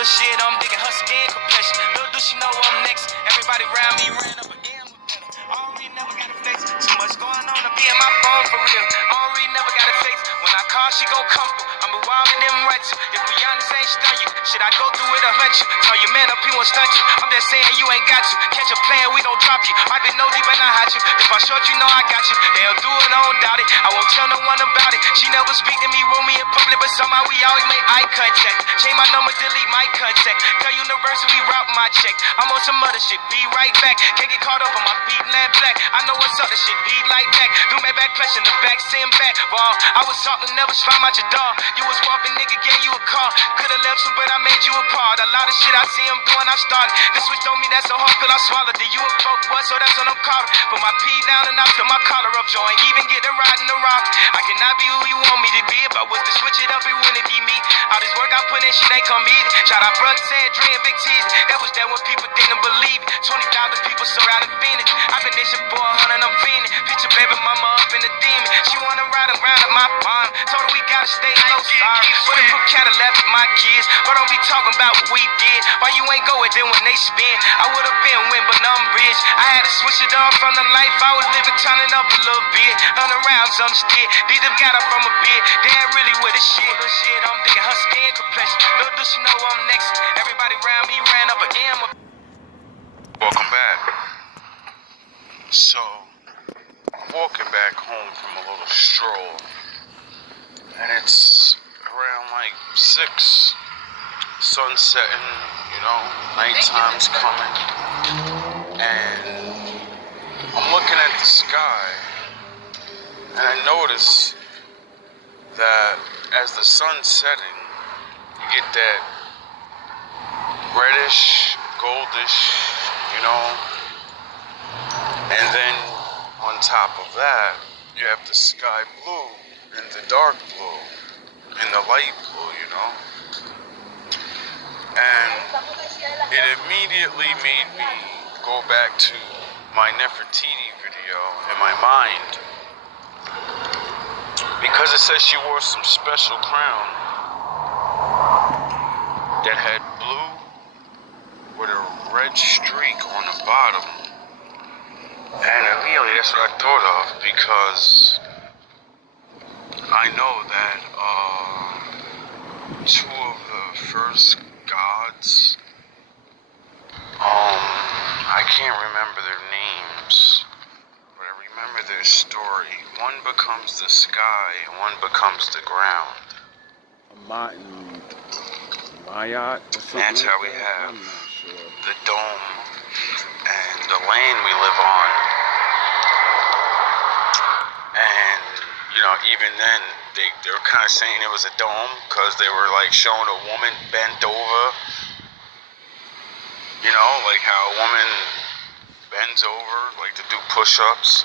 little shit, I'm digging her skin complexion. Little do she know I'm next. Everybody around me ran up again with better. I don't really never got a flex. Too much going on to be in my phone for real. I don't really never got a flex. When I call, she gon' come through. I'm a wild and them right to. If we honest, ain't stun you. Should I go through it or hunt you? Tell your man up, he won't stunt you. I'm just saying you ain't got to. Catch a plan, we don't drop you. I been nosy, but not hot you. If I short, you know I got you. They'll do it, I don't doubt it. I won't tell no one about it. She never speak to me, roll me in public, but somehow we always make eye contact. Change my number, delete my contact. Tell University, route my check. I'm on some other shit, be right back. Can't get caught up on my beat land black. I know what's up, this shit be like that. Do my back clutch in the back, send back. Ball, I was talking, never swam out your dog. You was walking, nigga, gave you a call. Could've left you, but I made you a part. A lot of shit I see him doing, I started. This switch told me that's so hard, till I swallowed it. You a broke boy, so that's what I'm calling. Put my pee down and I put my collar up, join. Even get the ride in the rock. I cannot be who you want me to be. If I was to switch it up, it wouldn't be me. All this work I put in, shit ain't come easy. Shout out Brother Said, Dre and Big T's. That was there when people didn't believe it. 20,000 people surrounding Phoenix. I've been this shit for 100, I'm fiending. Picture baby mama up in the demon. She wanna ride around at my farm. Told her we gotta stay low, sorry. What if you kinda left my kids? But don't be talking about what we did. Why you ain't go with them when they spin? I would've been win, but I'm rich. I had to switch it up from the life I was living, turning up a little bit. On the rounds, understood. These them got up from a bit. They ain't really with the shit. Little shit, I'm digging her skin complexion. Little do she know I'm next. Everybody around me ran up again. Welcome back. So, I'm walking back home from a little stroll, and it's around like 6, sun setting, you know, nighttime's coming, and I'm looking at the sky, and I notice that as the sun's setting, you get that reddish, goldish, you know, and then on top of that, you have the sky blue and the dark blue and the light blue, you know, and it immediately made me go back to my Nefertiti video in my mind, because it says she wore some special crown that had blue with a red streak on the bottom. And immediately that's what I thought of, because I know that two of the first gods, I can't remember their names, but I remember their story. One becomes the sky and one becomes the ground. Mayat or something. That's how we have the dome and the land we live on. And, you know, even then, they were kind of saying it was a dome, because they were like showing a woman bent over. You know, like how a woman bends over, like to do push-ups,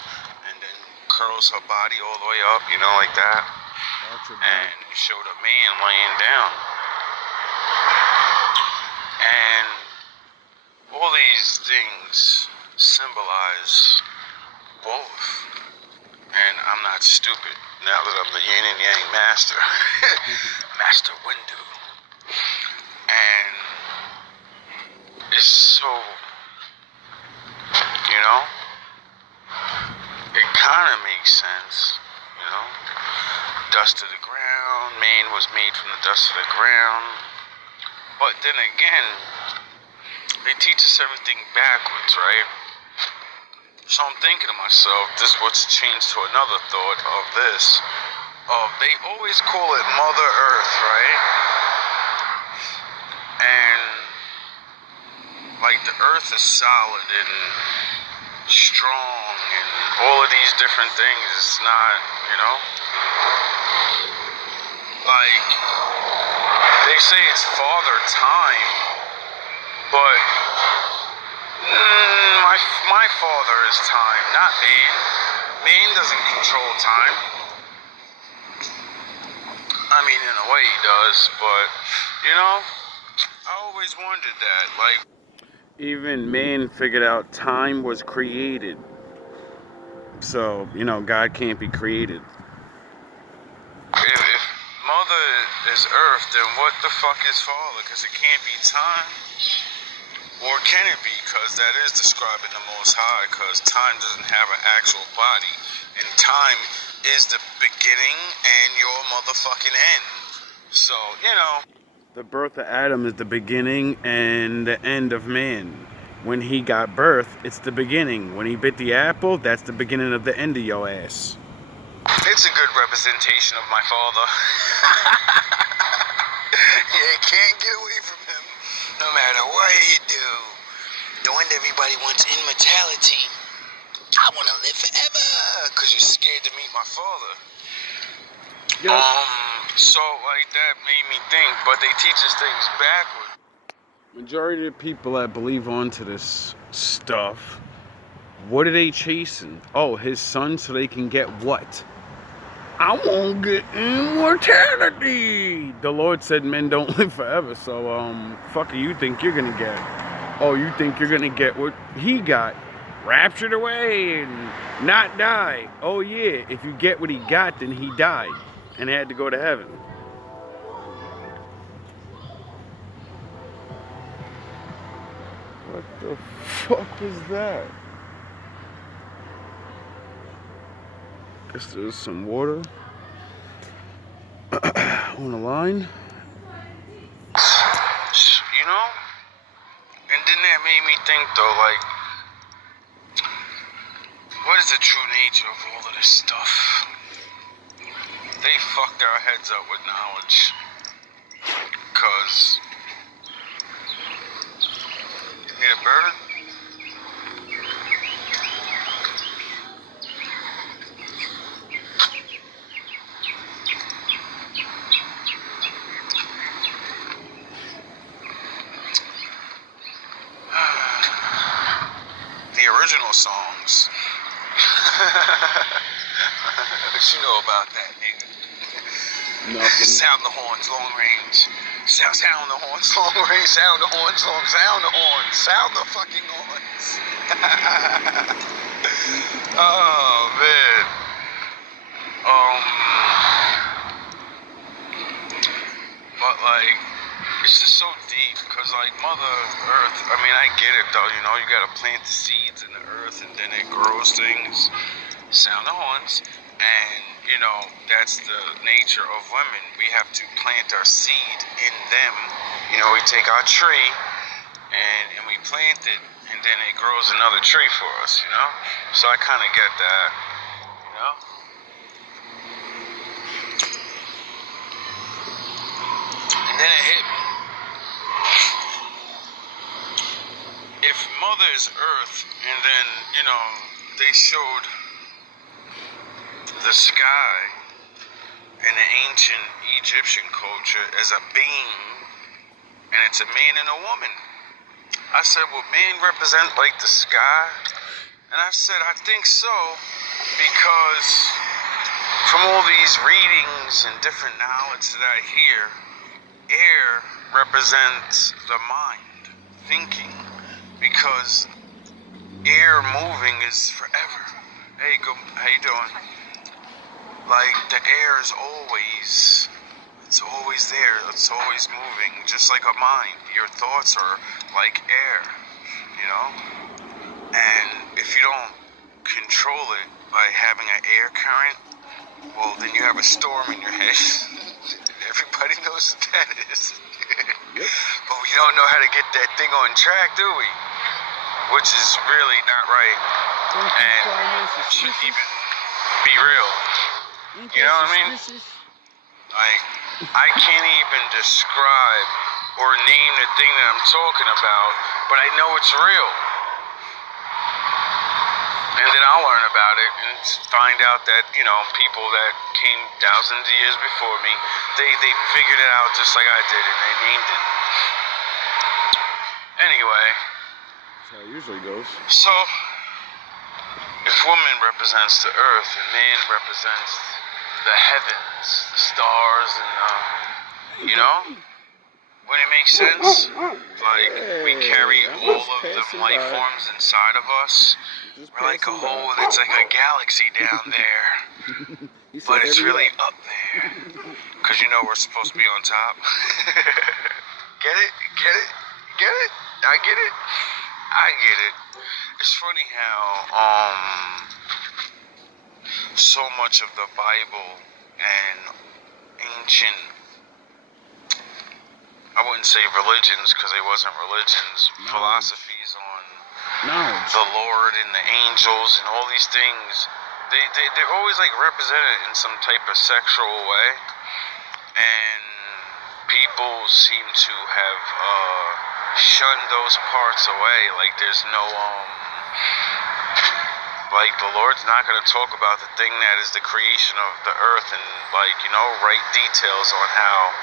and then curls her body all the way up, you know, like that. And it showed a man laying down. And all these things symbolize both. And I'm not stupid now that I'm the yin and yang master. Master Windu. And it's so, you know, it kind of makes sense, you know. Dust to the ground, man was made from the dust of the ground. But then again, they teach us everything backwards, right? So I'm thinking to myself, this is what's changed to another thought of this. They always call it Mother Earth, right? And like the earth is solid and strong and all of these different things. It's not, you know? Like, they say it's Father Time, but my father is time, not man. Man doesn't control time. I mean, in a way he does, but, you know, I always wondered that, like, even man figured out time was created. So, you know, God can't be created. If mother is earth, then what the fuck is father? Because it can't be time. Or can it be? Because that is describing the Most High. Because time doesn't have an actual body. And time is the beginning and your motherfucking end. So, you know. The birth of Adam is the beginning and the end of man. When he got birth, it's the beginning. When he bit the apple, that's the beginning of the end of your ass. It's a good representation of my father. You can't get away from him. No matter what you do. Knowing everybody wants immortality. I want to live forever. Because you're scared to meet my father. Yep. So like that made me think, but they teach us things backward. Majority of the people that believe onto this stuff, what are they chasing? Oh, his son, so they can get what? I won't get immortality. The Lord said men don't live forever, so fuck you think you're gonna get? Oh, you think you're gonna get what he got? Raptured away and not die. Oh yeah, if you get what he got, then he died and had to go to heaven. What the fuck was that? Guess there's some water on the line. You know? And then that made me think though, like, what is the true nature of all of this stuff? They fucked our heads up with knowledge. Cause you hear a bird? The original songs. What you know about that, nigga? Nothing. Sound the horns, long range. Sound the horns, long range. Sound the horns, sound the horns. Sound the fucking horns. Oh, man. But like, it's just so deep, because like Mother Earth, I mean, I get it though, you know, you gotta plant the seeds in the earth and then it grows things. Sound the horns. And, you know, that's the nature of women. We have to plant our seed in them. You know, we take our tree and we plant it, and then it grows another tree for us, you know? So I kind of get that, you know? And then it hit me. If Mother is Earth, and then, you know, they showed the sky in the ancient Egyptian culture as a being, and it's a man and a woman. I said, well, men represent like the sky? And I said, I think so, because from all these readings and different knowledge that I hear, air represents the mind, thinking, because air moving is forever. Hey, how you doing? Like, the air is always, it's always there, it's always moving, just like a mind. Your thoughts are like air, you know? And if you don't control it by having an air current, well, then you have a storm in your head. Everybody knows what that is. Yep. But we don't know how to get that thing on track, do we? Which is really not right. And shouldn't even be real. You know what I mean? Like, I can't even describe or name the thing that I'm talking about, but I know it's real. And then I'll learn about it and find out that, you know, people that came thousands of years before me, they figured it out just like I did, and they named it. Anyway. That's how it usually goes. So, if woman represents the earth and man represents the heavens, the stars, and, you know? When it makes sense, like, we carry all of the life forms inside of us. We're like a whole, it's like a galaxy down there. but it's really up there. Because you know we're supposed to be on top. Get it? Get it? Get it? I get it? I get it. It's funny how so much of the Bible and ancient, I wouldn't say religions because they wasn't religions, philosophies on the Lord and the angels and all these things, they're always like represented in some type of sexual way, and people seem to have shunned those parts away. Like there's no like the Lord's not going to talk about the thing that is the creation of the earth and like, you know, write details on how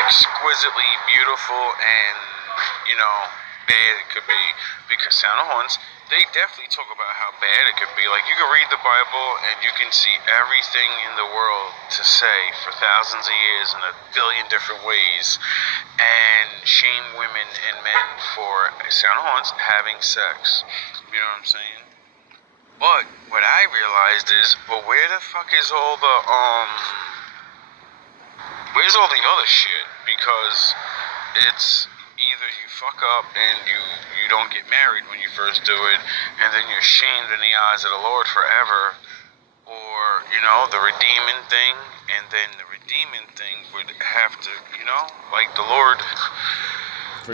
exquisitely beautiful and, you know, bad it could be. Because sound of horns, they definitely talk about how bad it could be. Like you can read the Bible and you can see everything in the world to say for thousands of years in a billion different ways, and shame women and men for, sound of horns, having sex. You know what I'm saying? But what I realized is, well, where the fuck is all the where's all the other shit? Because it's either you fuck up and you don't get married when you first do it, and then you're shamed in the eyes of the Lord forever, or, you know, the redeeming thing, and then the redeeming thing would have to, you know, like the Lord,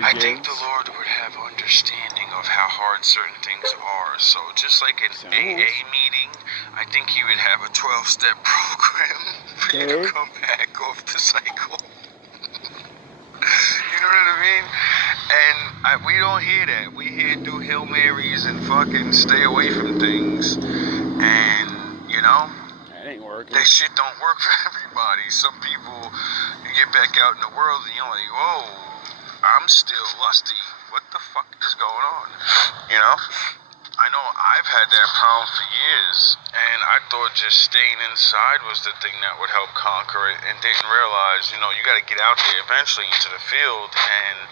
I think the Lord would have understanding of how hard certain things are. So just like an AA meeting, I think he would have a 12-step program for you to come back off the cycle. You know what I mean? And we don't hear that. We hear do Hail Marys and fucking stay away from things. And, you know, that ain't working. That shit don't work for everybody. Some people, you get back out in the world and you're like, whoa, I'm still lusty. What the fuck is going on? You know? I know I've had that problem for years, and I thought just staying inside was the thing that would help conquer it, and didn't realize, you know, you got to get out there eventually into the field, and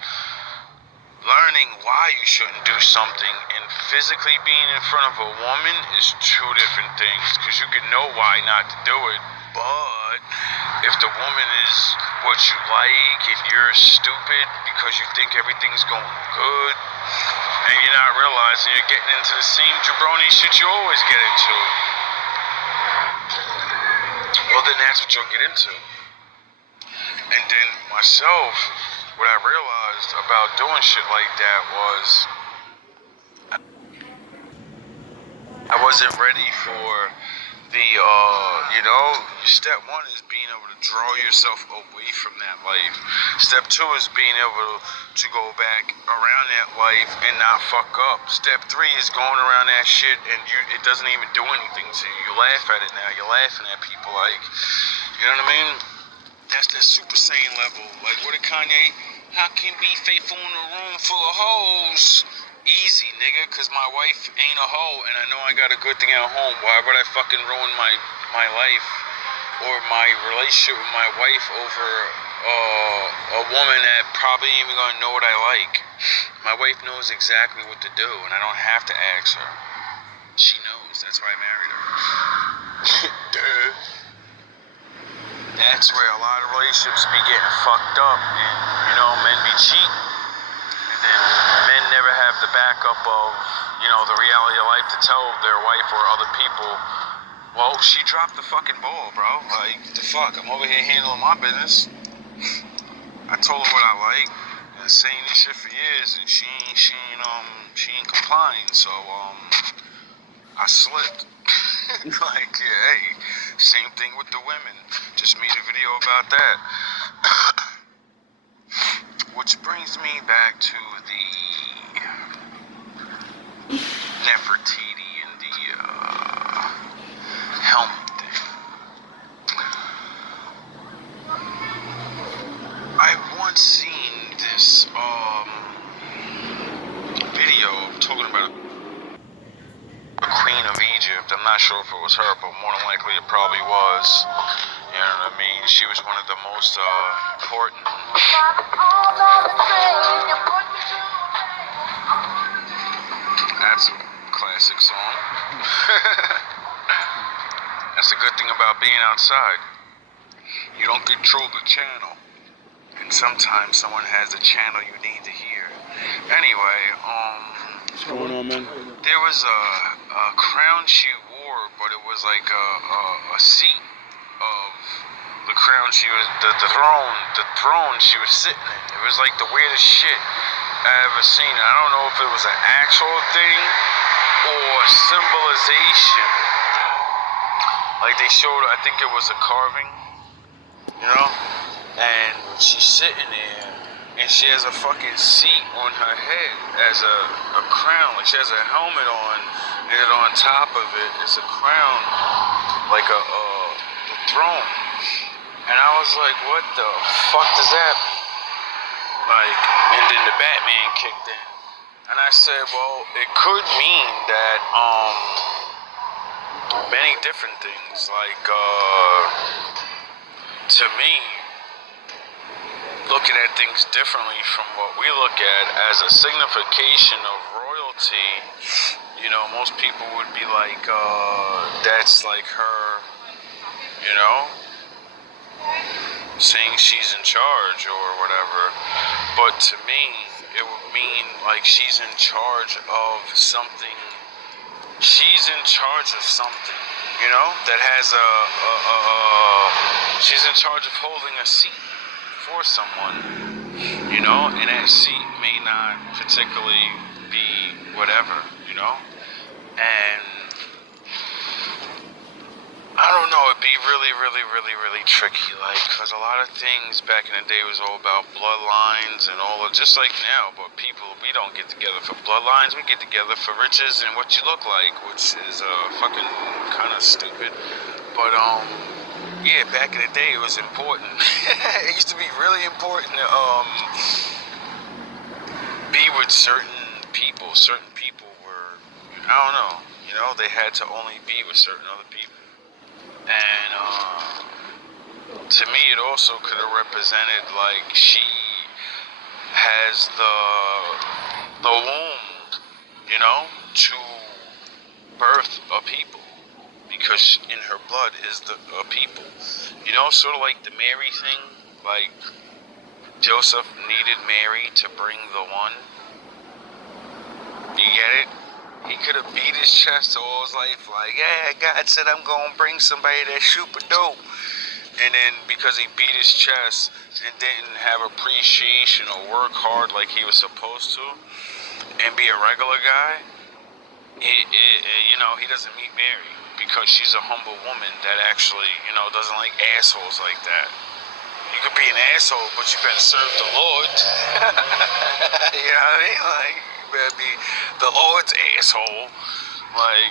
learning why you shouldn't do something and physically being in front of a woman is two different things, because you can know why not to do it, but if the woman is what you like and you're stupid because you think everything's going good and you're not realizing you're getting into the same jabroni shit you always get into, well then that's what you'll get into. And then myself, what I realized about doing shit like that was I wasn't ready for the, you know, step one is being able to draw yourself away from that life. Step two is being able to go back around that life and not fuck up. Step three is going around that shit and it doesn't even do anything to you. You laugh at it now. You're laughing at people like, you know what I mean? That's that Super Saiyan level. Like, what did Kanye, how can be faithful in a room full of hoes? Easy, nigga, because my wife ain't a hoe, and I know I got a good thing at home. Why would I fucking ruin my life or my relationship with my wife over a woman that probably ain't even gonna know what I like? My wife knows exactly what to do, and I don't have to ask her. She knows. That's why I married her. Duh. That's where a lot of relationships be getting fucked up, and, you know, men be cheating. And men never have the backup of, you know, the reality of life to tell their wife or other people, well, she dropped the fucking ball, bro. Like, the fuck? I'm over here handling my business. I told her what I like. Been saying this shit for years, and she ain't complying. So, I slipped. Like, yeah, hey, same thing with the women. Just made a video about that. Which brings me back to the Nefertiti and the helmet thing. I've once seen this video talking about a queen of Egypt. I'm not sure if it was her, but more than likely it probably was. You know what I mean? She was one of the most important. That's a classic song. That's a good thing about being outside. You don't control the channel. And sometimes someone has a channel you need to hear. Anyway, What's going on, man? there was a crown she wore, but it was like a seat of the crown she was, the throne she was sitting in. It was like the weirdest shit I ever seen. I don't know if it was an actual thing or symbolization. Like they showed, I think it was a carving, you know? And she's sitting there, and she has a fucking seat on her head as a crown. Like she has a helmet on, and then on top of it is a crown, like the throne. And I was like, what the fuck does that mean? Like, and then the Batman kicked in. And I said, well, it could mean that, many different things. Like, to me, looking at things differently from what we look at as a signification of royalty, you know, most people would be like, that's like her, you know, saying she's in charge or whatever. But to me, it would mean like she's in charge of something. She's in charge of something, you know, that has she's in charge of holding a seat for someone, you know, and that seat may not particularly be whatever, you know, and I don't know, it'd be really, really, really, really tricky, like, because a lot of things back in the day was all about bloodlines and all of, just like now, but people, we don't get together for bloodlines, we get together for riches and what you look like, which is fucking kind of stupid, but, yeah, back in the day it was important. It used to be really important to, be with certain people. Certain people were, I don't know, you know, they had to only be with certain other people. And to me, it also could have represented like she has the womb, you know, to birth a people, because in her blood is the people, you know, sort of like the Mary thing. Like Joseph needed Mary to bring the one. You get it? He could have beat his chest all his life, like, yeah, God said I'm going to bring somebody that's super dope. And then because he beat his chest and didn't have appreciation or work hard like he was supposed to and be a regular guy, you know, he doesn't meet Mary because she's a humble woman that actually, you know, doesn't like assholes like that. You could be an asshole, but you better serve the Lord. You know what I mean? Like, better be the Lord's asshole, like,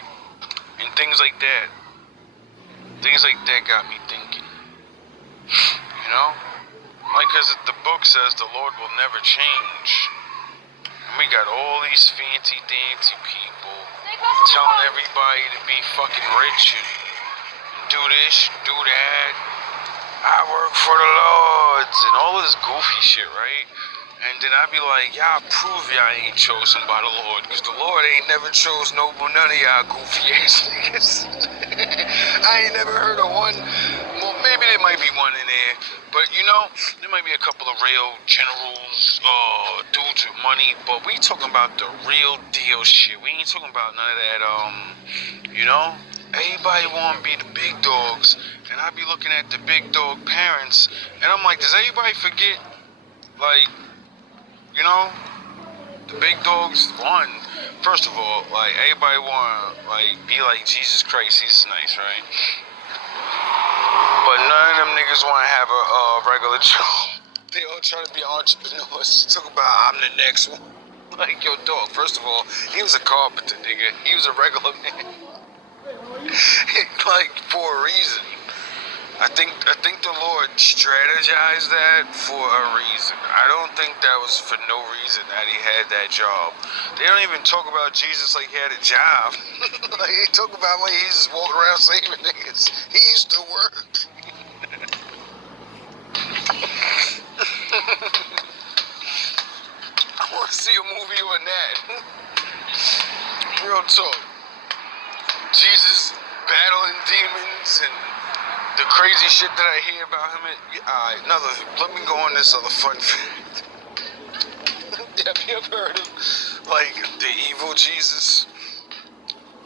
and things like that. Things like that got me thinking, you know, like, cause the book says the Lord will never change, and we got all these fancy dancy people telling everybody to be fucking rich and do this, do that. I work for the Lords and all this goofy shit, right? And then I'd be like, y'all prove y'all ain't chosen by the Lord, because the Lord ain't never chose none of y'all goofy ass niggas. I ain't never heard of one. Well, maybe there might be one in there, but you know, there might be a couple of real generals, dudes with money, but we talking about the real deal shit. We ain't talking about none of that, you know? Everybody want to be the big dogs, and I be looking at the big dog parents, and I'm like, does everybody forget, like, you know, the big dogs, first of all, like, everybody want to, like, be like Jesus Christ. He's nice, right? But none of them niggas want to have a regular job. They all trying to be entrepreneurs. Talk about, I'm the next one. Like, yo, dog, first of all, he was a carpenter, nigga. He was a regular man. Like, for a reason. I think the Lord strategized that for a reason. I don't think that was for no reason that he had that job. They don't even talk about Jesus like he had a job. Like, they talk about when he just walked around saving niggas. He used to work. I want to see a movie on that. Real talk. Jesus battling demons Listen, the crazy shit that I hear about him. Let me go on this other fun fact. Have you ever heard of, like, the evil Jesus?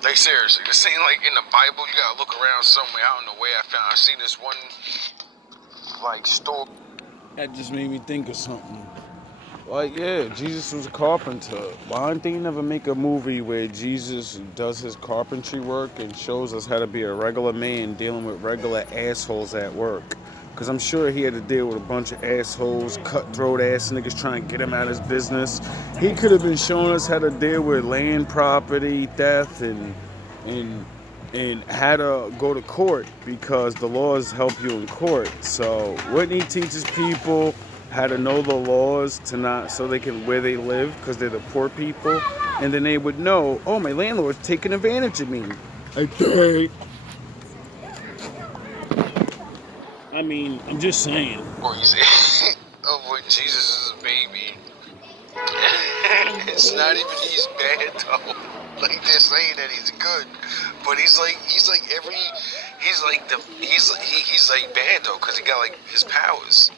Like, seriously, this ain't like in the Bible. You gotta look around somewhere. I don't know where I seen this one, like, story. That just made me think of something. Like, yeah, Jesus was a carpenter. Why didn't they never make a movie where Jesus does his carpentry work and shows us how to be a regular man dealing with regular assholes at work? Because I'm sure he had to deal with a bunch of assholes, cutthroat ass niggas trying to get him out of his business. He could have been showing us how to deal with land property theft and how to go to court, because the laws help you in court. So wouldn't he teach his people how to know the laws to not, so they can where they live, because they're the poor people, and then they would know, oh, my landlord's taking advantage of me. Okay. I mean, I'm just saying. Or he's when Jesus is a baby. It's not even he's bad though. Like, they're saying that he's good, but he's like bad though, cause he got like his powers.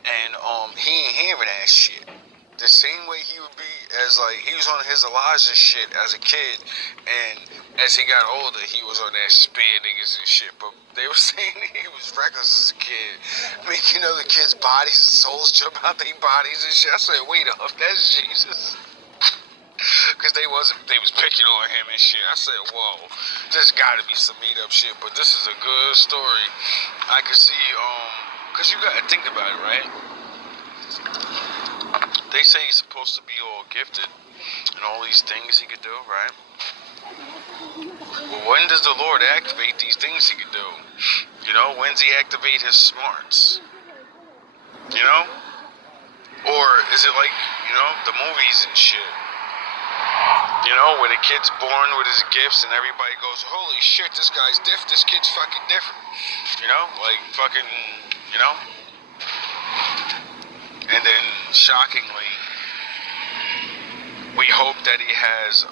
And he ain't hearing that shit. The same way he would be as, like, he was on his Elijah shit as a kid, and as he got older, he was on that spare niggas and shit. But they were saying he was reckless as a kid, making other kids' bodies and souls jump out their bodies and shit. I said, wait up, that's Jesus. Cause they was picking on him and shit. I said, whoa, there's gotta be some made up shit, but this is a good story. I could see, cause you gotta think about it, right? They say he's supposed to be all gifted and all these things he could do, right? Well, when does the Lord activate these things he could do? You know, when's he activate his smarts? You know? Or is it like, you know, the movies and shit? You know, where the kid's born with his gifts and everybody goes, holy shit, this guy's different, this kid's fucking different. You know, like fucking, you know? And then, shockingly, we hope that he has,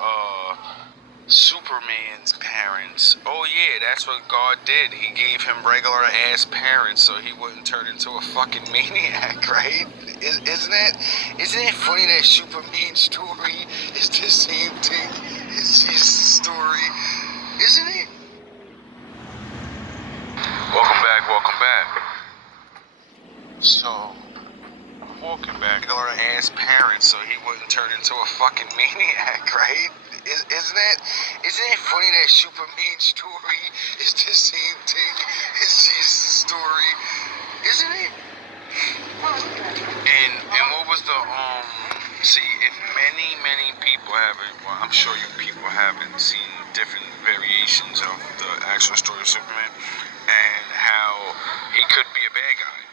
Superman's parents. Oh yeah, that's what God did. He gave him regular ass parents so he wouldn't turn into a fucking maniac, right? Isn't it funny that Superman's story is the same thing as Jesus' story? Isn't it? Welcome back. So, walking back, regular ass parents so he wouldn't turn into a fucking maniac, right? Isn't it funny that Superman's story is the same thing as Jesus' story? Isn't it? And what was the see, if many people haven't, well, I'm sure you people haven't seen different variations of the actual story of Superman and how he could be a bad guy.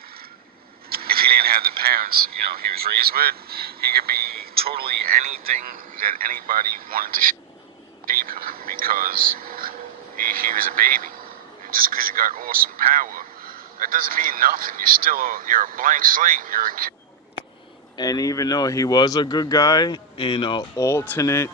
If he didn't have the parents, you know, he was raised with, he could be totally anything that anybody wanted to shape him, because he was a baby. And just because you got awesome power, that doesn't mean nothing. You're a blank slate. You're a kid. And even though he was a good guy, in an alternate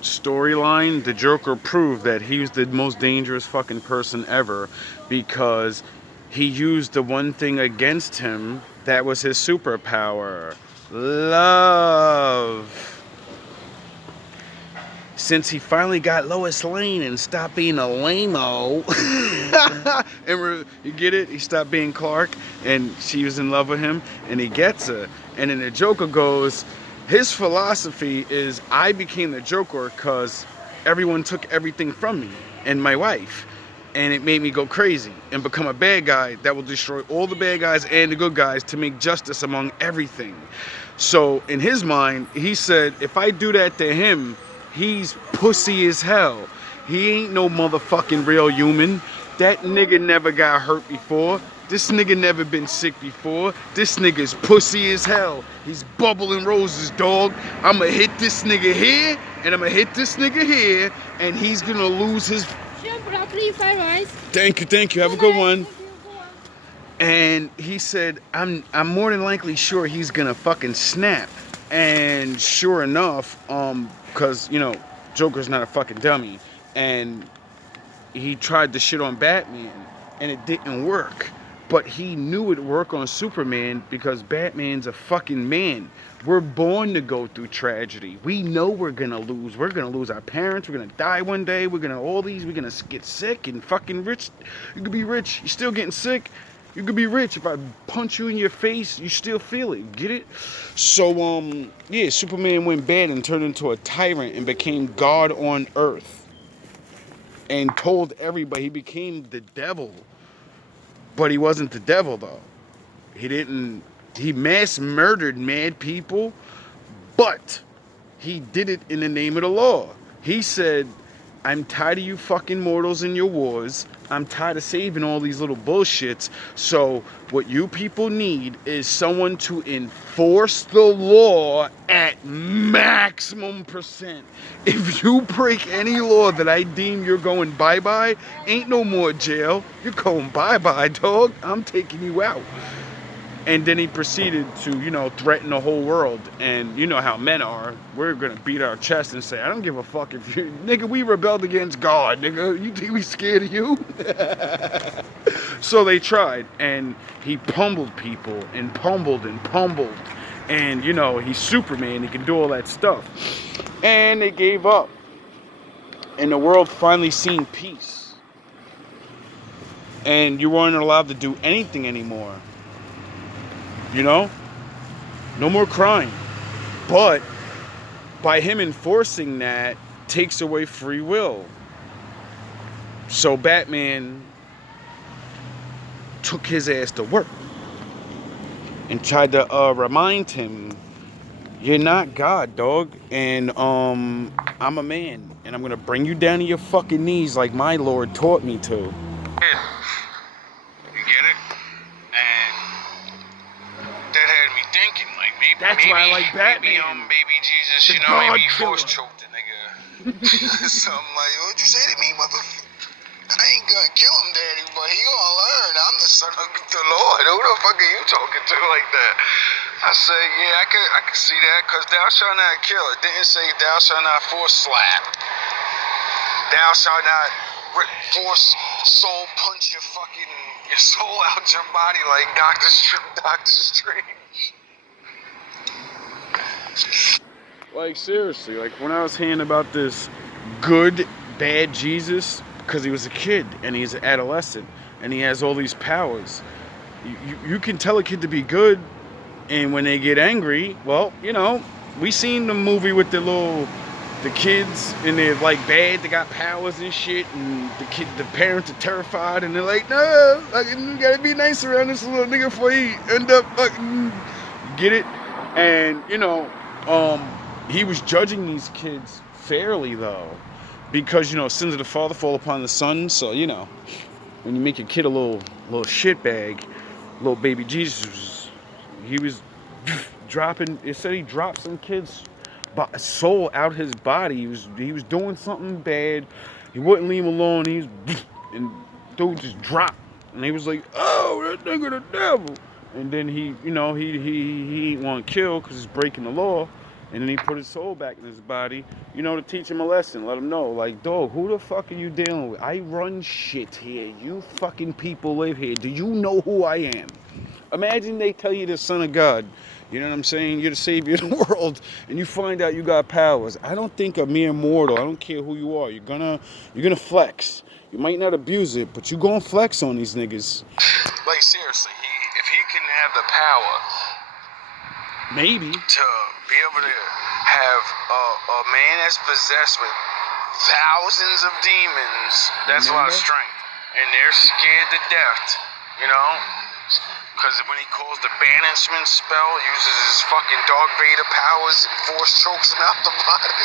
storyline, the Joker proved that he was the most dangerous fucking person ever, because he used the one thing against him that was his superpower: love. Since he finally got Lois Lane and stopped being a lame-o, and you get it? He stopped being Clark, and she was in love with him, and he gets her. And then the Joker goes, his philosophy is, I became the Joker because everyone took everything from me and my wife. And it made me go crazy and become a bad guy that will destroy all the bad guys and the good guys to make justice among everything. So in his mind, he said, if I do that to him, he's pussy as hell. He ain't no motherfucking real human. That nigga never got hurt before. This nigga never been sick before. This nigga's pussy as hell. He's bubbling roses, dog. I'ma hit this nigga here, and I'ma hit this nigga here, and he's gonna lose his... Thank you. Have a good one. And he said, I'm more than likely sure he's gonna fucking snap. And sure enough, because, you know, Joker's not a fucking dummy, and he tried to shit on Batman, and it didn't work. But he knew it'd work on Superman because Batman's a fucking man. We're born to go through tragedy. We know we're gonna lose. We're gonna lose our parents. We're gonna die one day. We're gonna get sick and fucking rich. You could be rich. You're still getting sick. You could be rich. If I punch you in your face, you still feel it. Get it? So, yeah, Superman went bad and turned into a tyrant and became God on Earth. And told everybody he became the devil. But he wasn't the devil, though. He mass murdered mad people, but he did it in the name of the law. He said, I'm tired of you fucking mortals in your wars. I'm tired of saving all these little bullshits. So what you people need is someone to enforce the law at maximum percent. If you break any law that I deem you're going bye-bye, ain't no more jail. You're going bye-bye, dog. I'm taking you out. And then he proceeded to, threaten the whole world. And you know how men are. We're going to beat our chest and say, I don't give a fuck if you... Nigga, we rebelled against God, nigga. You think we scared of you? So they tried. And he pummeled people and pummeled and pummeled. And, he's Superman. He can do all that stuff. And they gave up. And the world finally seen peace. And you weren't allowed to do anything anymore. No more crime. But by him enforcing that takes away free will. So Batman took his ass to work and tried to remind him, you're not God, dog, and I'm a man, and I'm gonna bring you down to your fucking knees like my Lord taught me to. You get it? And that had me thinking, like, maybe... That's why I like Batman. Maybe Jesus, The maybe he God force killer. choked the nigga. Something like, what'd you say to me, motherfucker? I ain't gonna kill him, daddy, but he gonna learn. I'm the son of the Lord. Who the fuck are you talking to like that? I said, yeah, I could see that, because thou shalt not kill. It didn't say thou shalt not force slap. Thou shalt not force soul punch your soul out your body like Doctor Strange. Like, seriously, like, when I was hearing about this good, bad Jesus, because he was a kid, and he's an adolescent, and he has all these powers, you can tell a kid to be good, and when they get angry, well, we seen the movie with the kids, and they're, like, bad, they got powers and shit, and the parents are terrified, and they're like, no, you gotta be nice around this little nigga before he end up, get it? And, he was judging these kids fairly, though, because, sins of the father fall upon the son. So, when you make your kid a little shitbag, little baby Jesus, he was dropping. It said he dropped some kid's soul out his body. He was doing something bad. He wouldn't leave him alone. And dude just dropped, and he was like, "Oh, that nigga the devil." And then he didn't want to kill because he's breaking the law. And then he put his soul back in his body, to teach him a lesson. Let him know, like, dog, who the fuck are you dealing with? I run shit here. You fucking people live here. Do you know who I am? Imagine they tell you the son of God. You know what I'm saying? You're the savior of the world. And you find out you got powers. I don't think a mere mortal, I don't care who you are, you're gonna flex. You might not abuse it, but you're gonna flex on these niggas. Like, seriously, if he can have the power... Maybe. To be able to have a man that's possessed with thousands of demons, that's a lot of strength. And they're scared to death, Because when he calls the banishment spell, uses his fucking Darth Vader powers and force chokes him out the body.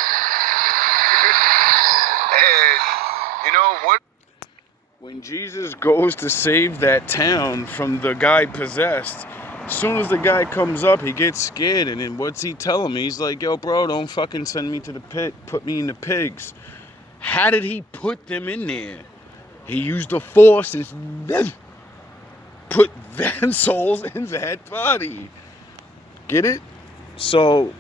And, what? When Jesus goes to save that town from the guy possessed, as soon as the guy comes up, he gets scared, and then what's he tell him? He's like, yo, bro, don't fucking send me to the pit. Put me in the pigs. How did he put them in there? He used the force and then put them souls in that body. Get it? So,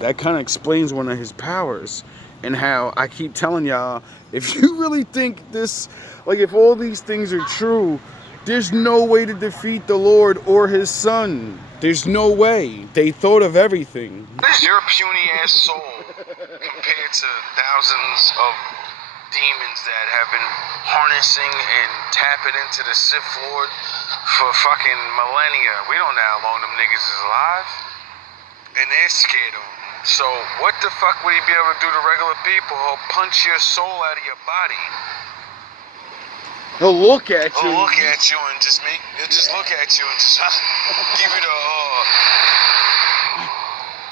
that kind of explains one of his powers. and how I keep telling y'all, if you really think this, like if all these things are true, there's no way to defeat the Lord or his son. There's no way. They thought of everything. What is your puny ass soul compared to thousands of demons that have been harnessing and tapping into the Sith Lord for fucking millennia? We don't know how long them niggas is alive. And they're scared of him. So what the fuck would he be able to do to regular people? He'll punch your soul out of your body. He'll look at you. He'll look at you and just he'll just look at you and just give you the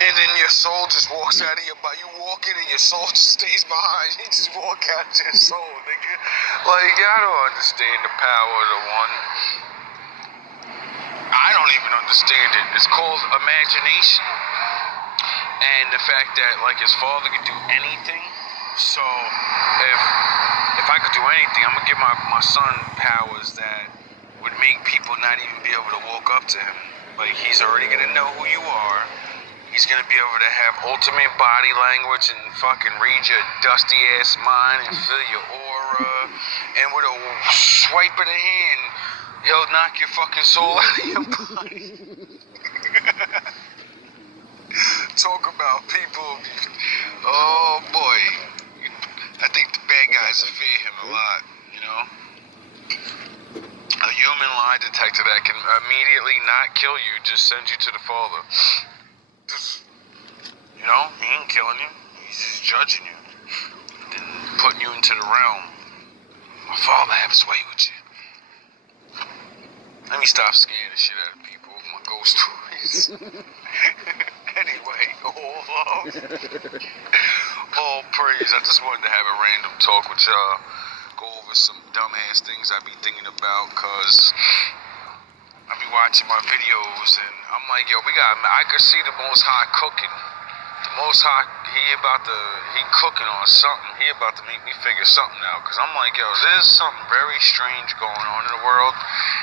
and then your soul just walks out of your body. You walk in and your soul just stays behind. You just walk out your soul, nigga. Like, I don't understand the power of the one. I don't even understand it. It's called imagination. And the fact that, like, his father could do anything. So, if I could do anything, I'm gonna give my son powers that would make people not even be able to walk up to him. Like, he's already gonna know who you are. He's gonna be able to have ultimate body language and fucking read your dusty ass mind and feel your aura. And with a swipe of the hand, he'll knock your fucking soul out of your body. Talk about people. Oh boy. I think the bad guys fear him a lot, you know? A human lie detector that can immediately not kill you, just send you to the father. You know, he ain't killing you. He's just judging you. Then putting you into the realm. My father have his way with you. Let me stop scaring the shit out of people with my ghost stories. Anyway, all love. All praise. I just wanted to have a random talk with y'all. Go over some dumbass things I be thinking about, cause I be watching my videos and I'm like, yo, I could see the Most High cooking. The Most High, he cooking on something. He about to make me figure something out. Cause I'm like, yo, there's something very strange going on in the world.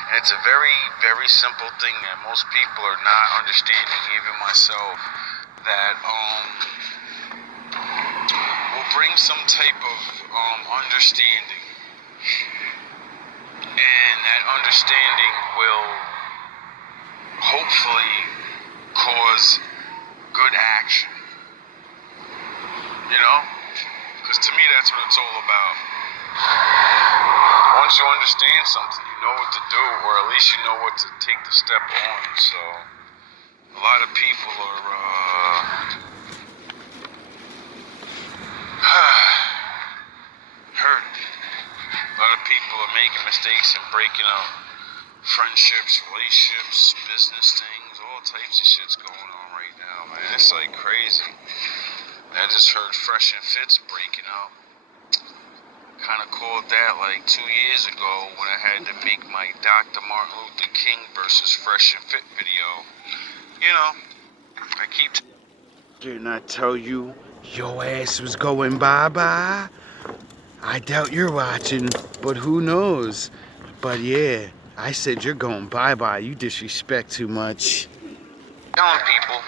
And it's a very, very simple thing that most people are not understanding, even myself, that will bring some type of understanding. And that understanding will hopefully cause good action. You know? Because to me, that's what it's all about. Once you understand something, you know what to do, or at least you know what to take the step on. So, a lot of people are hurt. A lot of people are making mistakes and breaking up friendships, relationships, business things, all types of shit's going on right now, man. It's like crazy. I just heard Fresh and Fit's breaking up. Kind of called that like 2 years ago when I had to make my Dr. Martin Luther King versus Fresh and Fit video. You know, I keep... Didn't I tell you your ass was going bye-bye? I doubt you're watching, but who knows? But yeah, I said you're going bye-bye. You disrespect too much. Telling people,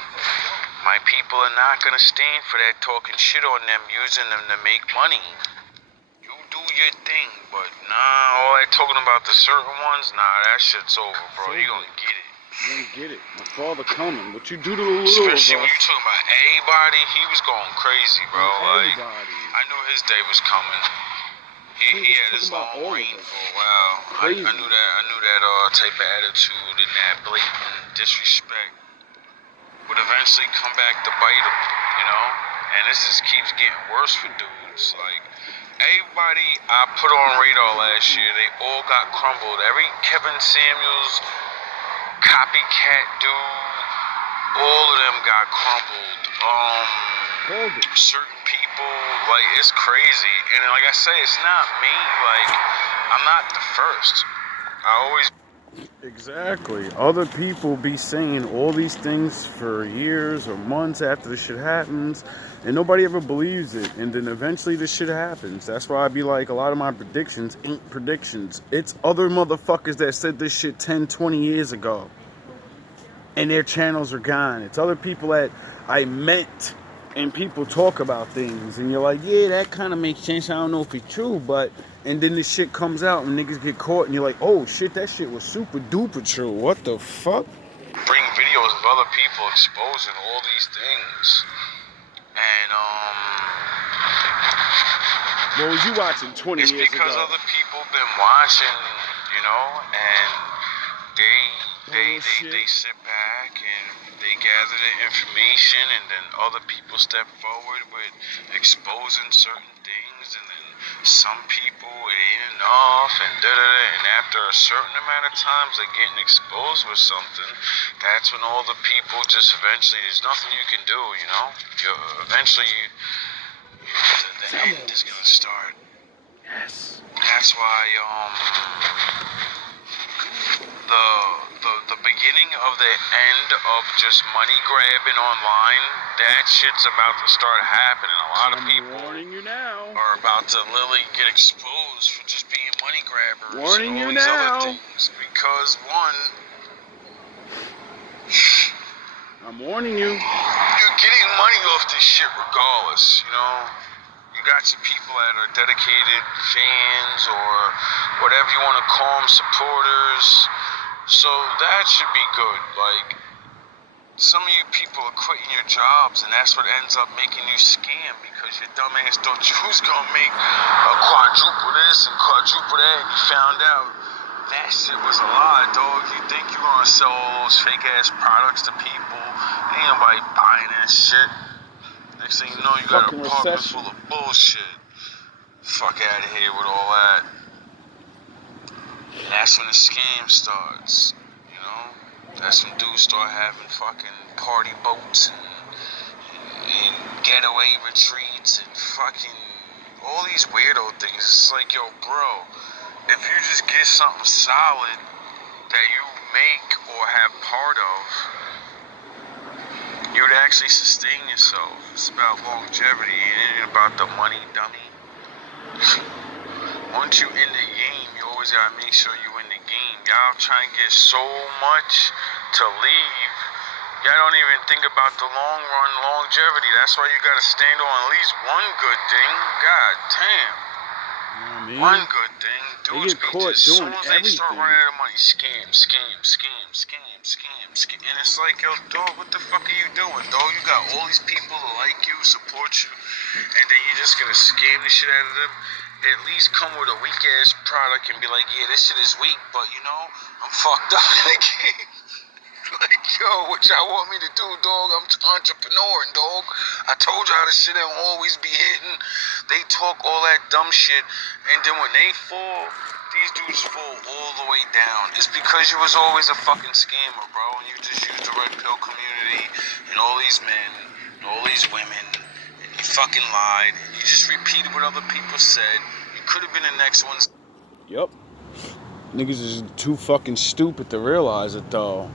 my people are not going to stand for that, talking shit on them, using them to make money. Do your thing, but nah, all that talking about the certain ones, nah, that shit's over, bro. You gonna get it. You gonna get it. My father coming. What you do to the little Especially when you talking about everybody, he was going crazy, bro. Like, I knew his day was coming. He had his long reign for a while. I knew that type of attitude and that blatant disrespect would eventually come back to bite him, you know? And this just keeps getting worse for dudes. Like, everybody I put on radar last year, they all got crumbled. Every Kevin Samuels copycat dude, all of them got crumbled. Certain people, like, it's crazy. And like I say, it's not me. Like, I'm not the first. I always... Exactly. Other people be saying all these things for years or months after this shit happens, and nobody ever believes it. And then eventually this shit happens. That's why I be like, a lot of my predictions ain't predictions. It's other motherfuckers that said this shit 10, 20 years ago, and their channels are gone. It's other people that I met and people talk about things, and you're like, yeah, that kind of makes sense. I don't know if it's true, but and then this shit comes out, and niggas get caught, and you're like, oh shit, that shit was super duper true. What the fuck? Bring videos of other people exposing all these things, and What was you watching 20 it's years because ago? other people been watching, you know, and they sit back and they gather the information, and then other people step forward with exposing certain things, and then some people it ain't enough, and and after a certain amount of times they're getting exposed with something. That's when all the people just eventually, there's nothing you can do, you know. The end is gonna start. Yes. That's why the beginning of the end of just money grabbing online, that shit's about to start happening. A lot of people Warning you now. are about to literally get exposed for just being money grabbers Warning and all you these now. other things. Because one, I'm warning you. you're getting money off this shit regardless, you know. You got your people that are dedicated fans or whatever you want to call them, supporters. So that should be good. Like, some of you people are quitting your jobs, and that's what ends up making you scam, because your dumbass thought you was gonna make a quadruple this and quadruple that, and you found out that shit was a lie, dog. You think you're gonna sell all those fake ass products to people? Ain't nobody buying that shit. Next thing you know, you got an Fucking apartment recession. full of bullshit. Fuck out of here with all that. And that's when the scam starts, you know? That's when dudes start having fucking party boats and getaway retreats and fucking all these weirdo things. It's like, yo, bro, if you just get something solid that you make or have part of, you would actually sustain yourself. It's about longevity. It ain't about the money, dummy. Once you in the game, you always gotta make sure you in the game. Y'all try and get so much to leave, y'all don't even think about the long run longevity. That's why you gotta stand on at least one good thing. God damn. One good thing. Dudes be just, as soon as they start running out of money, scam. And it's like, yo, dog, what the fuck are you doing, dog? You got all these people that like you, support you, and then you're just gonna scam the shit out of them? At least come with a weak ass product and be like, yeah, this shit is weak, but you know, I'm fucked up in the game. Like, yo, what y'all want me to do, dog? I'm entrepreneuring, dog. I told y'all this shit ain't always be hitting. They talk all that dumb shit, and then when they fall, these dudes fall all the way down. It's because you was always a fucking scammer, bro, and you just used the red pill community and all these men and all these women, and you fucking lied, and you just repeated what other people said. You could have been the next ones. Yep. Niggas is too fucking stupid to realize it, though.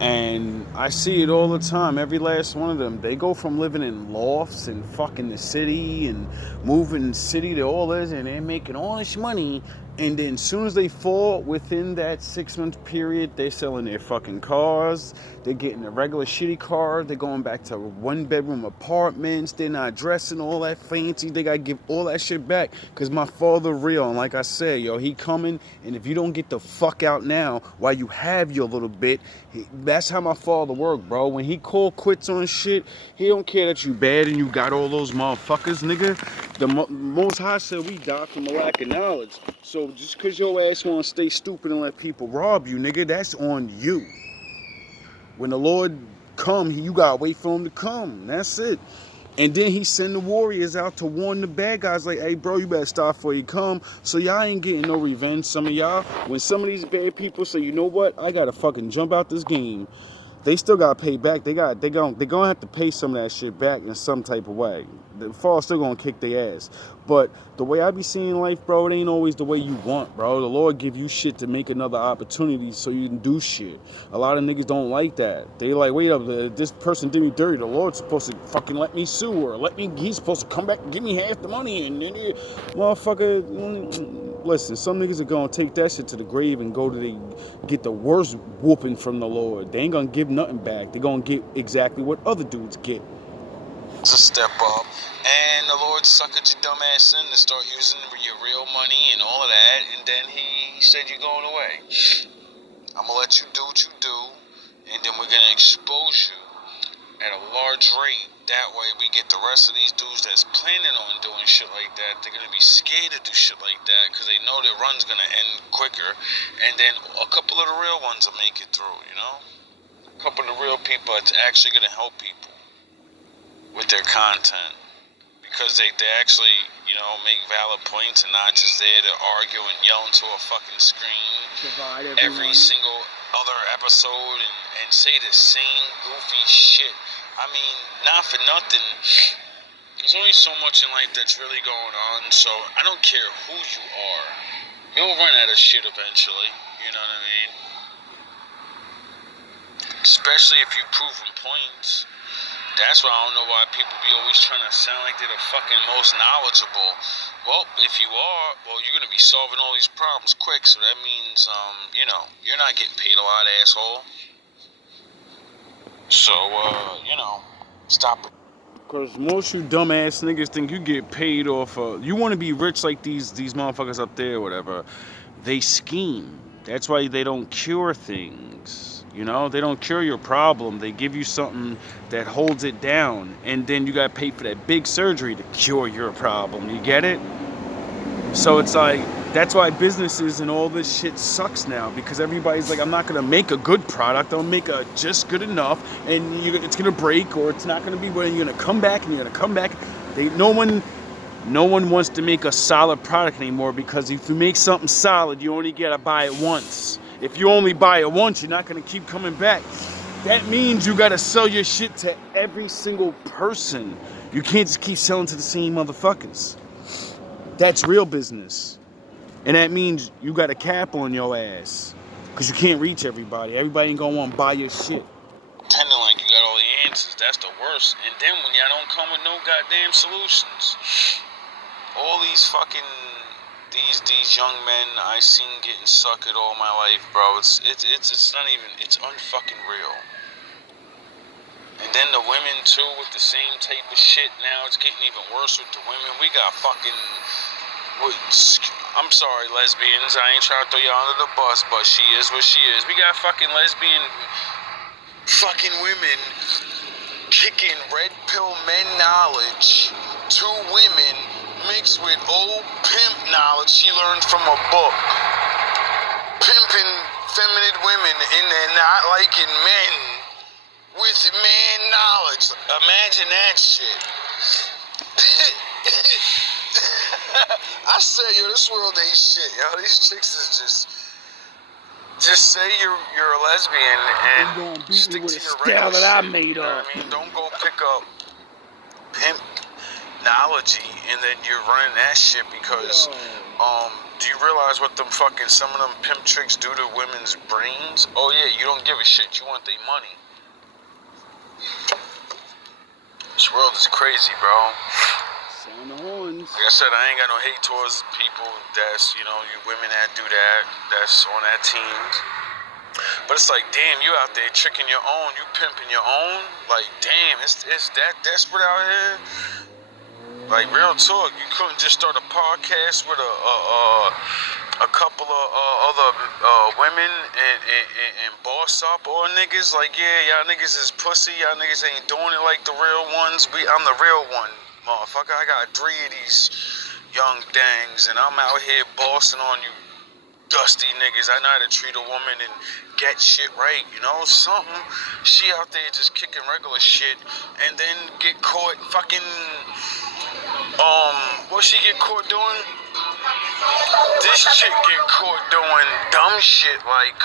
And I see it all the time. Every last one of them, they go from living in lofts and fucking the city and moving city to all this, and they're making all this money. And then as soon as they fall within that 6-month period, they're selling their fucking cars. They're getting a regular shitty car. They're going back to 1-bedroom apartments. They're not dressing all that fancy. They got to give all that shit back. Because my father real. And like I said, yo, he coming. And if you don't get the fuck out now while you have your little bit, that's how my father worked, bro. When he called quits on shit, he don't care that you bad and you got all those motherfuckers, nigga. The Most High said we die from a lack of knowledge. So just because your ass want to stay stupid and let people rob you, nigga, that's on you. When the Lord come, you got to wait for him to come. That's it. And then he send the warriors out to warn the bad guys like, hey, bro, you better stop before you come. So y'all ain't getting no revenge. Some of y'all, when some of these bad people say, you know what, I got to fucking jump out this game, they still got to pay back. They gonna have to pay some of that shit back in some type of way. The fall still gonna kick their ass. But the way I be seeing life, bro, it ain't always the way you want, bro. The Lord give you shit to make another opportunity so you can do shit. A lot of niggas don't like that. They like, wait up, this person did me dirty. The Lord's supposed to fucking let me sue or he's supposed to come back and give me half the money. And then motherfucker, listen, some niggas are gonna take that shit to the grave and get the worst whooping from the Lord. They ain't gonna give nothing back. They're gonna get exactly what other dudes get. It's a step up. And the Lord suckered your dumb ass in to start using your real money and all of that. And then he said you're going away. I'm going to let you do what you do. And then we're going to expose you at a large rate. That way we get the rest of these dudes that's planning on doing shit like that. They're going to be scared to do shit like that because they know their run's going to end quicker. And then a couple of the real ones will make it through, you know? A couple of the real people that's actually going to help people with their content. Because they actually, you know, make valid points and not just there to argue and yell into a fucking screen every single other episode and say the same goofy shit. I mean, not for nothing, there's only so much in life that's really going on, so I don't care who you are. You'll run out of shit eventually, you know what I mean? Especially if you've proven points. That's why I don't know why people be always trying to sound like they're the fucking most knowledgeable. Well, if you are, well, you're going to be solving all these problems quick, so that means, you know, you're not getting paid a lot, asshole. So, you know, stop it. Because most you dumbass niggas think you get paid off of... You want to be rich like these motherfuckers up there or whatever. They scheme. That's why they don't cure things. You know? They don't cure your problem. They give you something that holds it down. And then you got to pay for that big surgery to cure your problem. You get it? So it's like... That's why businesses and all this shit sucks now, because everybody's like, I'm not gonna make a good product, I'll make a just good enough, and it's gonna break, or it's not gonna be where you're gonna come back, and you're gonna come back. No one wants to make a solid product anymore, because if you make something solid, you only gotta buy it once. If you only buy it once, you're not gonna keep coming back. That means you gotta sell your shit to every single person. You can't just keep selling to the same motherfuckers. That's real business. And that means you got a cap on your ass. Because you can't reach everybody. Everybody ain't gonna want to buy your shit. Pretending like you got all the answers. That's the worst. And then when y'all don't come with no goddamn solutions. All these fucking... These young men I seen getting suckered all my life, bro. It's not even... It's unfucking real. And then the women, too, with the same type of shit. Now it's getting even worse with the women. We got fucking... I'm sorry, lesbians. I ain't trying to throw y'all under the bus, but she is what she is. We got fucking lesbian fucking women kicking red pill men knowledge to women mixed with old pimp knowledge she learned from a book. Pimping feminine women and they're not liking men with man knowledge. Imagine that shit. I said, yo, this world ain't shit, yo. These chicks is just say you're a lesbian and stick to your regular shit. I made you know what I mean? Don't go pick up pimpnology and then you're running that shit because do you realize what some of them pimp tricks do to women's brains? Oh yeah, you don't give a shit. You want their money. This world is crazy, bro. Like I said, I ain't got no hate towards people that's, you know, you women that do that, that's on that team. But it's like, damn, you out there tricking your own, you pimping your own. Like, damn, it's that desperate out here. Like, real talk, you couldn't just start a podcast with a couple of other women and boss up all niggas. Like, yeah, y'all niggas is pussy, y'all niggas ain't doing it like the real ones. I'm the real one. Motherfucker, I got 3 of these young dangs, and I'm out here bossing on you dusty niggas. I know how to treat a woman and get shit right, you know, something. She out there just kicking regular shit, and then get caught fucking, what she get caught doing? This chick get caught doing dumb shit like,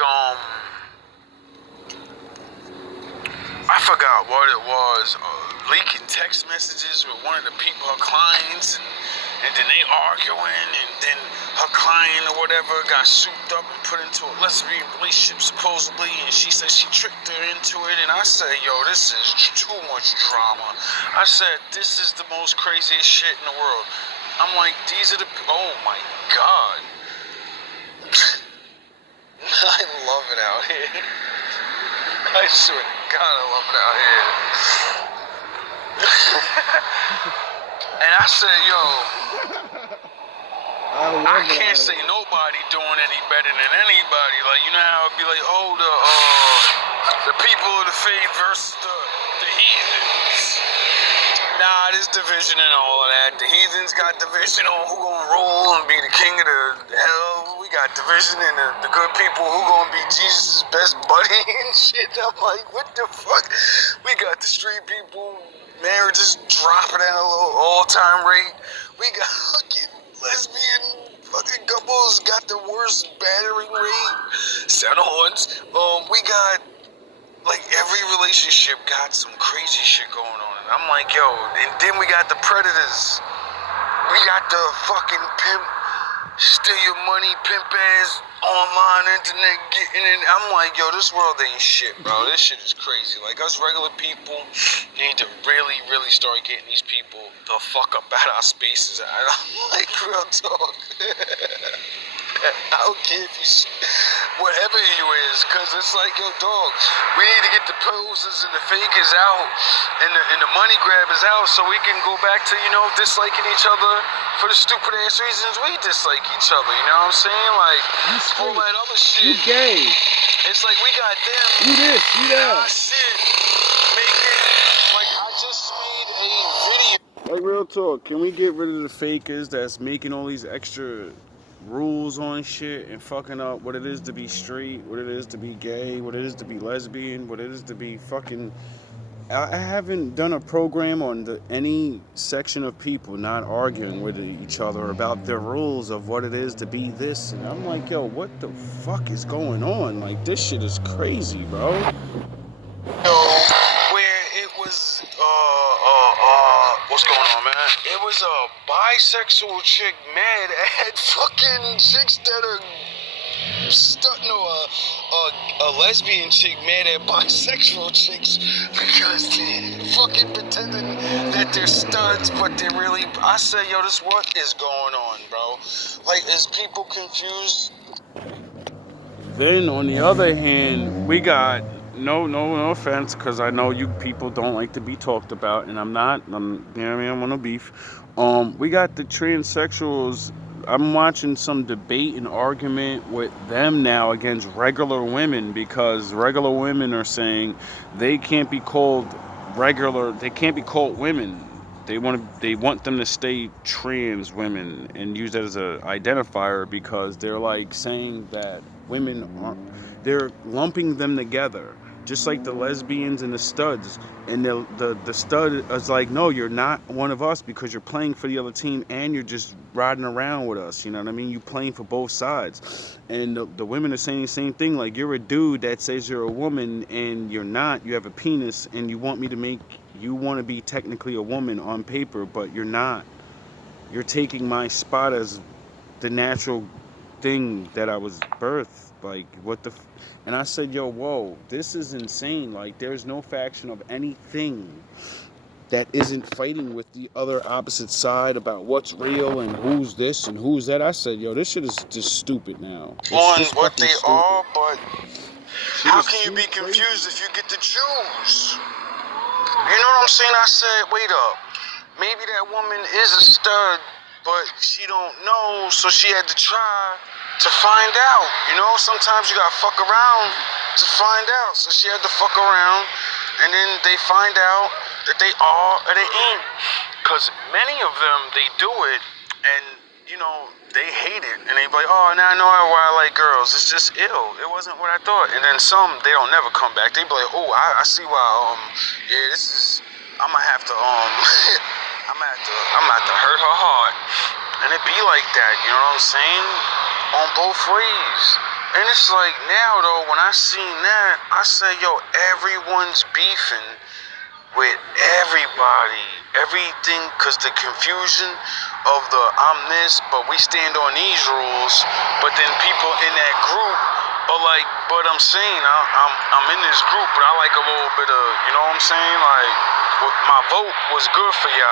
I forgot what it was, leaking text messages with one of the people, her clients, and then they arguing, and then her client or whatever got souped up and put into a lesbian relationship supposedly, and she said she tricked her into it, and I said, yo, this is too much drama. I said, this is the most craziest shit in the world. I'm like, these are the, oh my God. I love it out here. I swear to God, I love it out here. And I said, yo, I can't say nobody doing any better than anybody. Like, you know how it'd be like, oh, the people of the faith versus the heathens. Nah, there's division and all of that. The heathens got division on who gonna rule and be the king of the hell. We got division in the good people who gonna be Jesus' best buddy and shit. I'm like, what the fuck? We got the street people, marriages dropping at a low all-time rate. We got fucking lesbian fucking couples got the worst battering rate. Sound-ons. We got like every relationship got some crazy shit going on. And I'm like, yo, and then we got the predators. We got the fucking pimp, steal your money, pimp ass, online, internet getting in. I'm like, yo, this world ain't shit, bro. This shit is crazy. Like, us regular people need to really, really start getting these people the fuck up out our spaces. I'm like, real talk. I don't care if you, whatever you is, cause it's like, yo, dog, we need to get the posers and the fakers out, and the money grabbers out, so we can go back to, you know, disliking each other for the stupid ass reasons we dislike each other. You know what I'm saying? Like, all that other shit. You gay. It's like we got them. You this, you that. Shit. Making, like, I just made a video. Like, real talk, can we get rid of the fakers that's making all these extra rules on shit and fucking up what it is to be straight, what it is to be gay, what it is to be lesbian, what it is to be fucking... I haven't done a program on any section of people not arguing with each other about their rules of what it is to be this, and I'm like, yo, what the fuck is going on? Like, this shit is crazy, bro. Where it was, what's going on, man? It was a bisexual chick mad at fucking chicks that are a lesbian chick mad at bisexual chicks because they're fucking pretending that they're studs, but they're really... I said, yo, this what is going on, bro? Like, is people confused? Then on the other hand, we got no offense, because I know you people don't like to be talked about, and I'm not. You know what I mean? I'm on no beef. We got the transsexuals. I'm watching some debate and argument with them now against regular women, because regular women are saying they can't be called regular. They can't be called women. They want them to stay trans women and use that as an identifier, because they're like saying that women aren't. They're lumping them together, just like the lesbians and the studs. And the stud is like, no, you're not one of us, because you're playing for the other team and you're just riding around with us. You know what I mean? You're playing for both sides. And the women are saying the same thing. Like, you're a dude that says you're a woman and you're not. You have a penis and you want me to make... You want to be technically a woman on paper, but you're not. You're taking my spot as the natural thing that I was birthed. Like, what the... And I said, yo, whoa, this is insane. Like, there's no faction of anything that isn't fighting with the other opposite side about what's real and who's this and who's that. I said, yo, this shit is just stupid now. It's on just what they stupid. are, but Shit how is can you too be crazy. confused if you get the Jews? You know what I'm saying? I said, wait up. Maybe that woman is a stud, but she don't know, so she had to try to find out. You know, sometimes you gotta fuck around to find out. So she had to fuck around, and then they find out that they are or they ain't. Because many of them, they do it, and, you know, they hate it. And they be like, oh, now I know why I like girls. It's just ill. It wasn't what I thought. And then some, they don't never come back. They be like, oh, I see why, yeah, this is, I'm gonna have to, I'm gonna have to hurt her heart. And it be like that, you know what I'm saying? On both ways. And it's like, now though, when I seen that, I say, yo, everyone's beefing with everybody, everything, because the confusion of the I'm this, but we stand on these rules, but then people in that group are like, but I'm saying I'm in this group, but I like a little bit of, you know what I'm saying? Like, my vote was good for y'all.